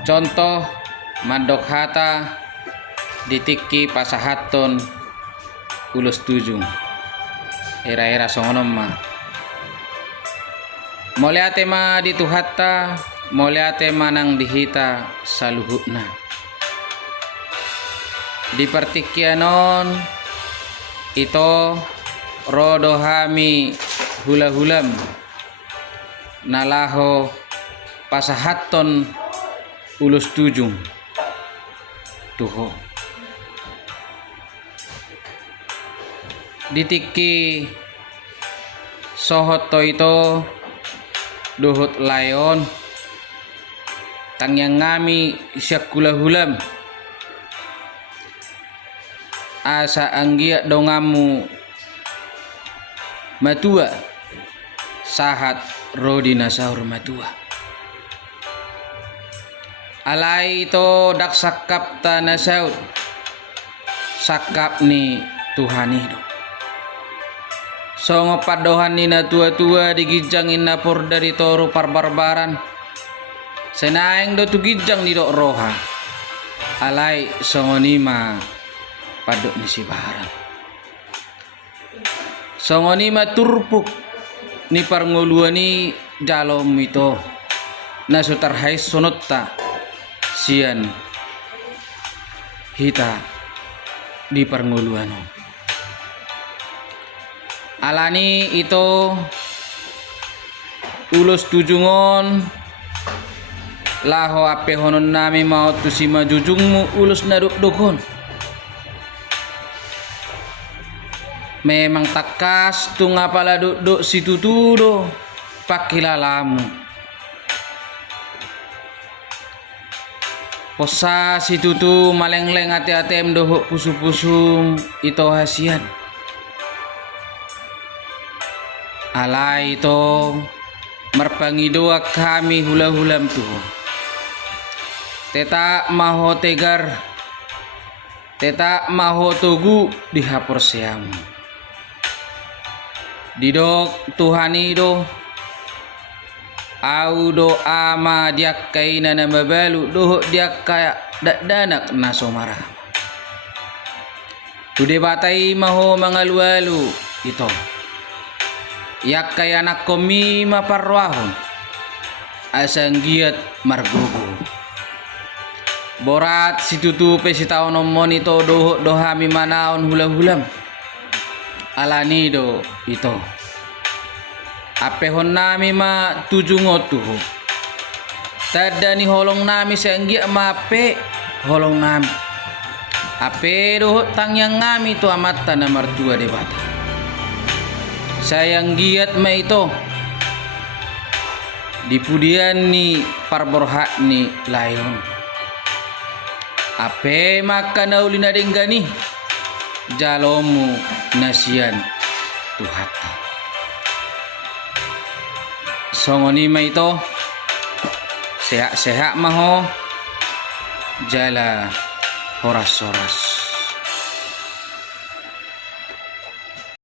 Contoh mandok hata ditiki pasahaton ulus tujung era-era songonom ma moleate ma dituhatta moleate manang dihita saluhutna dipertikianon ito rodohami hula-hulam nalaho pasahaton ulus tujung tuho ditiki sohoto ito duhut layon tangyang ngami isyak hula-hulam asa anggia dongamu matua sahat rodina sahur matua alai ito dak sakap tanah saud sakap ni Tuhan itu songo padohan ni na tua-tua digijangin na por dari toru parbarbaran senaeng do tugijang ni do roha alai songo nima padok ni si baharan songo nima turpuk ni parngoluan ni jalom ito na sutarhai sonotta sian hita di parngoluan alani itu ulus tujungon laho ape honon nami mau tusima jujungmu ulus naduk dokon memang takas tu ngapala duk situ tudo pakilalamu posa situ tu maleng-leng ati-ati dohok pusu-pusum ito hasian alai ito marpangi doa kami hula-hulam tu teta maho tegar teta maho tugu dihapor siam didok Tuhani do au do ama diak kaina na mabalu do diak kaya danak naso marah tude batai maho mangalu-alu ito yak kaya anak komi maparwahon asang giat margogo borat situtupe si taon omon ito dohami manaon hula-hulam alani do ito apehon nami ma tujungotu tada ni holong nami senggi mape holong nami ape do tangyang ngami to amata na martua debata sayang giat ma ito dipudian ni parborhak ni layon ape maka naulina denggani jalomu nasian tuhata songoni ma ito sehat-sehat maho jala horas-horas